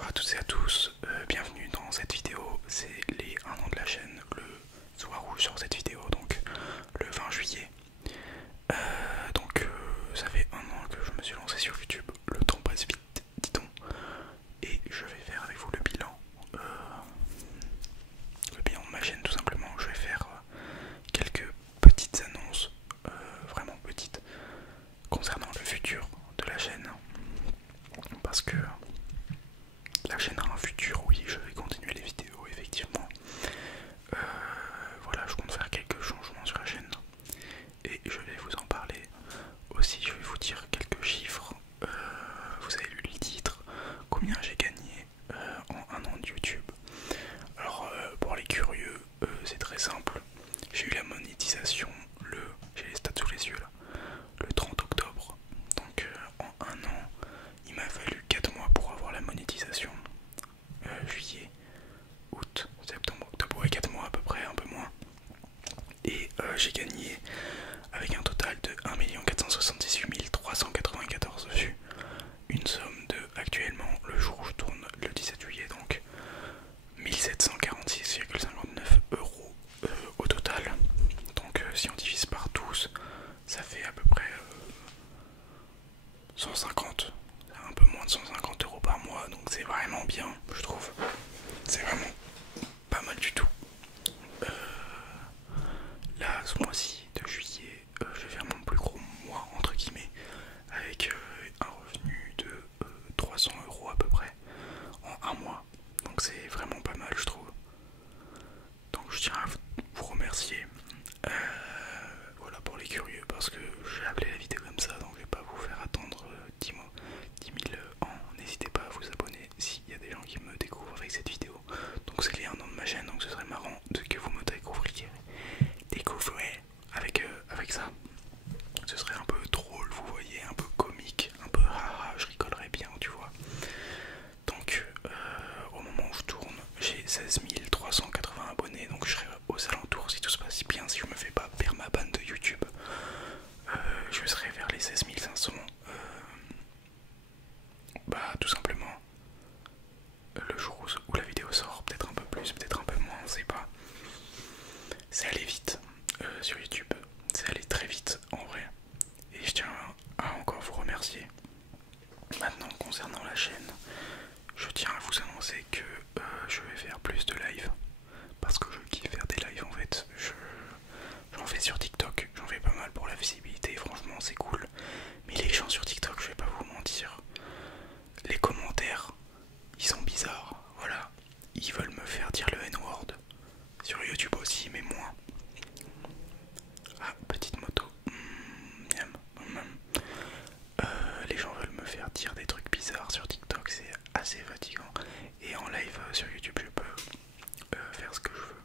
Bonjour à toutes et à tous, bienvenue dans cette vidéo, c'est les 1 an de la chaîne, le soir rouge sur cette vidéo, donc le 20 juillet. Ça fait 1 an que je me suis lancé sur YouTube, le temps passe vite, dit-on, et je vais faire avec vous le bilan de ma chaîne tout simplement. Je vais faire quelques petites annonces, vraiment petites, concernant le futur de la chaîne, parce que la chaîne a un futur, oui, je vais continuer les vidéos, effectivement. Voilà, je compte faire quelques changements sur la chaîne et je vais vous en parler. Aussi, je vais vous dire quelques chiffres. Vous avez lu le titre, combien j'ai gagné en 1 an de YouTube. Alors, pour les curieux, c'est très simple. J'ai eu la monétisation, j'ai les stats sous les yeux là, le 30 octobre. Donc, en 1 an, il m'a fallu 4 mois pour avoir la monétisation. Juillet, août, septembre, octobre, ouais, 4 mois à peu près, un peu moins. Et j'ai gagné avec un total de 1 478 394 vues, une somme de, actuellement, le jour où je tourne, le 17 juillet, donc 1746,59 € au total. Donc si on divise par 12, ça fait à peu près 150, un peu moins de 150 € par mois, donc c'est vraiment bien, je trouve. C'est vraiment pas mal du tout. Là, ce mois-ci de juillet, je vais faire mon plus gros mois, entre guillemets, avec un revenu de 300 € à peu près en un mois. Donc c'est vraiment pas mal, je trouve. Donc je tiens à vous remercier. Voilà pour les curieux, parce que j'ai appelé la vidéo comme ça, donc je vais pas vous faire attendre 10 000 ans. N'hésitez pas à vous abonner s'il y a des gens qui me découvrent avec cette vidéo. Donc c'est les 1 an de ma chaîne, donc ce serait marrant que vous me découvriez avec ça. Ce serait un peu drôle, vous voyez, un peu comique, un peu haha, je rigolerais bien, tu vois. Donc au moment où je tourne, j'ai 16 380 abonnés, donc je serai aux alentours, si tout se passe bien, si je me fais pas permaban de YouTube, je serai vers les 16 500, bah tout simplement le jour où la vidéo sort, peut-être un peu plus, peut-être un peu moins, on sait pas. C'est allé vite sur YouTube, c'est allé très vite en vrai, et je tiens à encore vous remercier. Maintenant, concernant la chaîne, je tiens à vous annoncer que je vais faire plus de live, parce que je kiffe faire des lives en fait. J'en fais sur TikTok, j'en fais pas mal pour la visibilité, franchement c'est cool. Mais les gens sur TikTok, je vais pas vous mentir, les commentaires, ils sont bizarres, voilà. Ils veulent me faire dire le N-word. Sur YouTube aussi, mais moins. Ah, petite moto. Miam. Les gens veulent me faire dire des trucs bizarres sur TikTok, c'est assez fatigant. Et en live sur YouTube, je peux faire ce que je veux.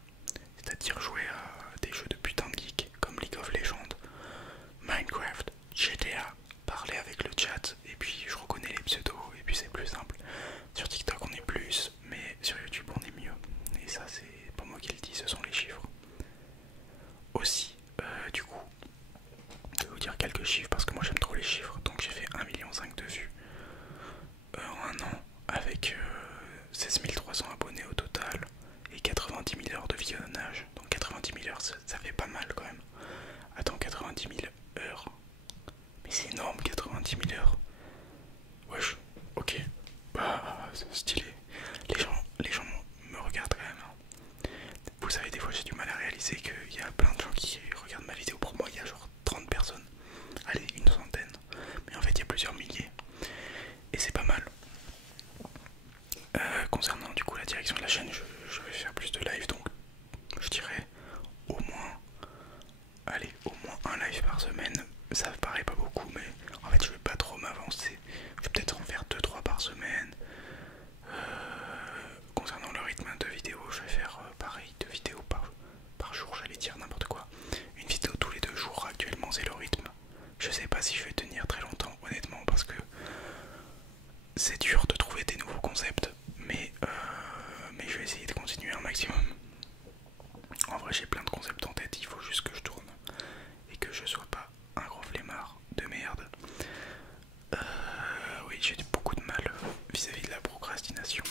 C'est-à-dire jouer à des jeux de putain de geek, comme League of Legends, Minecraft, GTA, parler avec le chat, et puis je reconnais les pseudos, et puis c'est plus simple. Sur TikTok on est plus, mais sur YouTube on est mieux. Et ça c'est pas moi qui le dis, ce sont les chiffres. Aussi, du coup, je vais vous dire quelques chiffres parce que moi j'aime trop les chiffres. Donc j'ai fait 1,5 million de vues en un an avec 16 300 abonnés au total et 90 000 heures de visionnage. Donc 90 000 heures, ça fait pas mal quand même. Attends, 90 000 heures. Mais c'est énorme, 90 000 heures. Wesh, ok. Bah, c'est stylé. Les gens me regardent quand même, hein. Vous savez, des fois j'ai du mal à réaliser qu'il y a plein de gens qui regardent ma vidéo. Pour moi, il y a genre 30 personnes. Allez, une centaine. Mais en fait, il y a plusieurs milliers. Et c'est pas mal. Concernant du coup la direction de la chaîne, je vais faire plus de live. Donc, je dirais au moins, allez, au moins un live par semaine. Ça paraît pas beaucoup, mais en fait, je vais pas trop m'avancer. Je vais peut-être en faire 2-3 par semaine. Concernant le rythme de vidéo, je vais faire pareil, 2 vidéos par jour, j'allais dire n'importe quoi. Une vidéo tous les 2 jours, actuellement c'est le rythme. Je sais pas si je vais tenir très longtemps, honnêtement, parce que c'est dur de trouver des nouveaux concepts, mais je vais essayer de continuer un maximum. En vrai, j'ai plein de concepts en tête, il faut juste que je tourne et que je sois pas un gros flemmard de merde. Oui, j'ai beaucoup de mal vis-à-vis de la procrastination.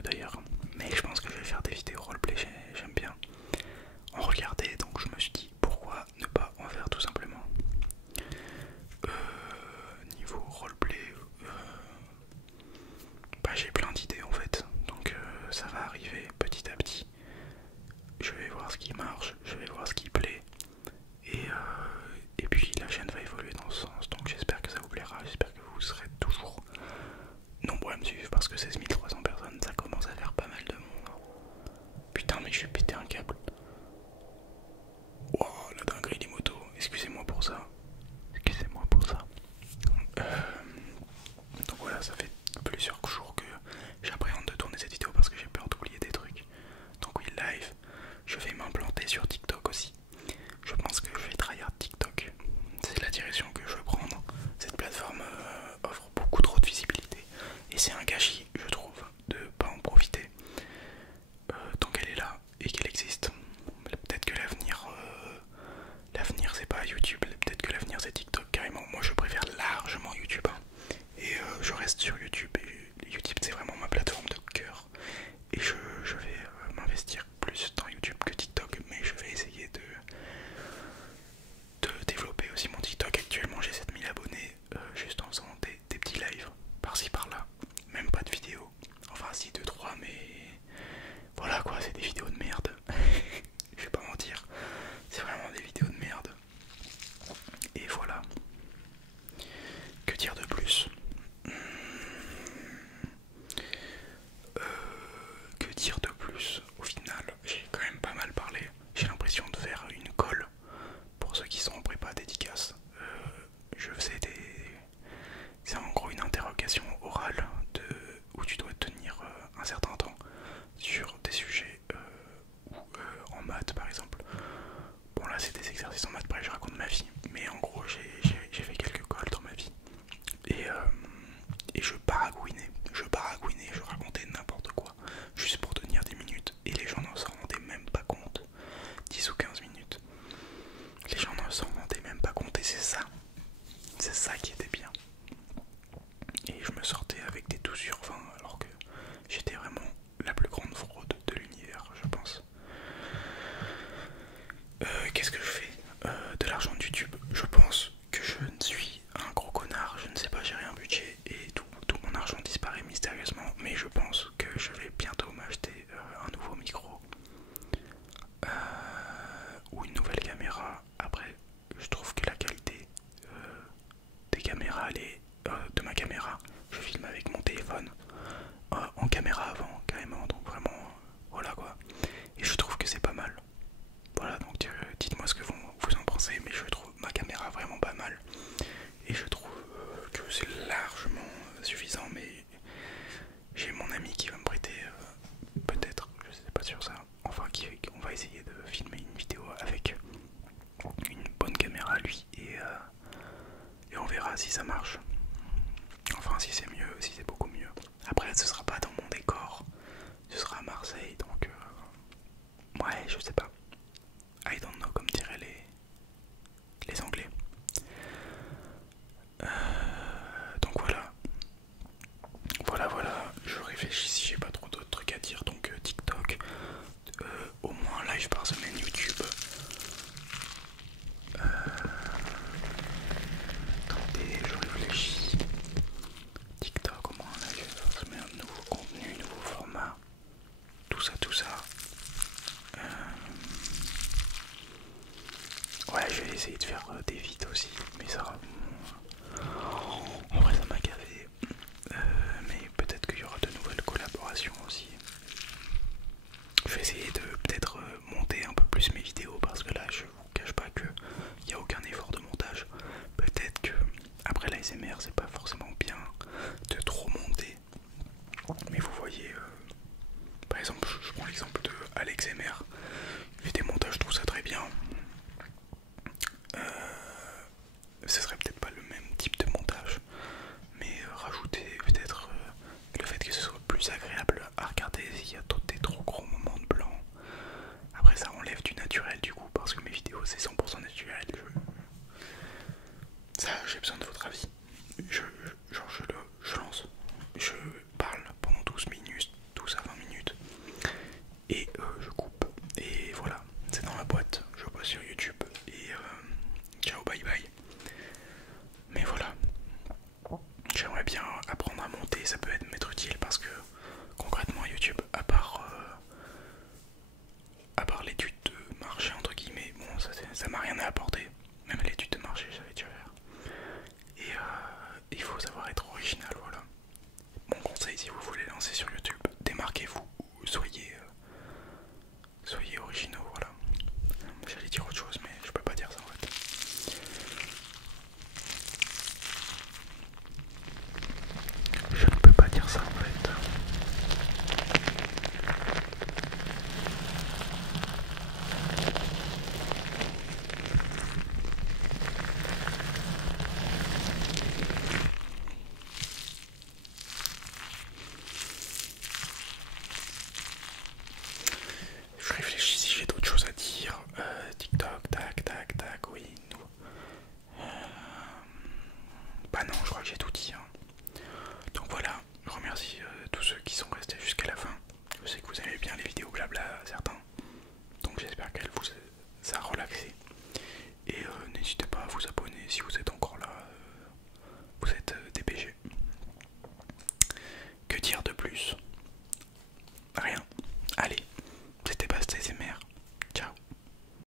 sérieux d'ailleurs. Mais je pense que je vais faire des vidéos roleplay, j'aime bien en regarder, donc je me suis dit pourquoi ne pas en faire tout simplement. Niveau roleplay, bah, j'ai plein d'idées en fait, donc ça va arriver petit à petit. Je vais voir ce qui marche, je vais voir ce qui plaît, et puis la chaîne va évoluer dans ce sens, donc j'espère que ça vous plaira, j'espère que vous serez toujours nombreux à me suivre, parce que 16 300 personnes, ça commence à faire pas mal de monde. Putain, mais je vais péter un câble. Wow, la dinguerie des motos, excusez-moi pour ça. Excusez-moi pour ça. Donc voilà, ça fait plusieurs jours que j'appréhende de tourner cette vidéo parce que j'ai peur d'oublier des trucs. Donc oui, live, je vais m'implanter sur TikTok aussi. Je pense que je vais tryhard TikTok. C'est la direction que je veux prendre. Cette plateforme offre beaucoup trop de visibilité. Et c'est un gâchis, je trouve, de pas en profiter tant qu'elle est là et qu'elle existe. Peut-être que l'avenir c'est pas YouTube, peut-être que l'avenir c'est TikTok carrément. Moi je préfère largement YouTube, hein. Et je reste sur YouTube, et YouTube c'est vraiment ma plateforme de cœur. Et je vais m'investir plus dans YouTube que TikTok, mais je vais essayer de développer aussi mon TikTok. Actuellement j'ai 7000 abonnés, juste en faisant des petits lives par-ci par-là, même pas de vidéos, enfin si 2-3, mais voilà quoi, c'est des vidéos de merde. Je vais pas mentir, c'est vraiment des vidéos de merde. Et voilà. Que dire de plus? Que dire de plus? Au final, j'ai quand même pas mal parlé. J'ai l'impression de faire une colle pour ceux qui sont en prépa dédicace. Je faisais c'est en gros une interrogation orale où tu dois tenir un certain temps sur des sujets ou en maths par exemple. Bon là c'est des exercices en maths, pareil je raconte ma vie, mais en gros j'ai fait quelques colles dans ma vie et je baragouinais, je racontais n'importe quoi juste pour tenir 10 minutes et les gens n'en s'en rendaient même pas compte. 10 ou 15 minutes, les gens n'en s'en rendaient même pas compte, et c'est ça qui était bien. Et je me sortais avec des 12 sur 20 alors que j'étais vraiment la plus grande fraude de l'univers, je pense. Qu'est-ce que je fais de l'argent de YouTube? Je pense que je ne suis un gros connard, je ne sais pas gérer un budget et tout mon argent disparaît mystérieusement, mais je pense que je vais bientôt m'acheter un nouveau micro ou une nouvelle caméra. Après, je trouve que la qualité des caméras, de ma caméra, je filme avec mon téléphone en caméra avant carrément, donc vraiment voilà quoi, et je trouve que c'est pas mal. Voilà, donc dites-moi ce que vous en pensez, mais je trouve ma caméra vraiment pas mal. Et je trouve que c'est largement suffisant, mais j'ai mon ami qui va me prêter, peut-être, je sais pas sur ça, enfin on va essayer de filmer une vidéo avec une bonne caméra lui, et on verra si ça marche. Enfin si c'est mieux, si c'est beaucoup mieux. Après ce sera pas dans mon décor, ce sera à Marseille, donc ouais je sais pas. I don't know, comme diraient les Anglais. Donc voilà, je réfléchis si j'ai pas trop d'autres trucs à dire. Donc TikTok, au moins un live par semaine YouTube. Attendez, je réfléchis. TikTok, au moins un live par semaine, un nouveau contenu, nouveau format. Tout ça. Ouais, je vais essayer de faire des vides aussi, mais ça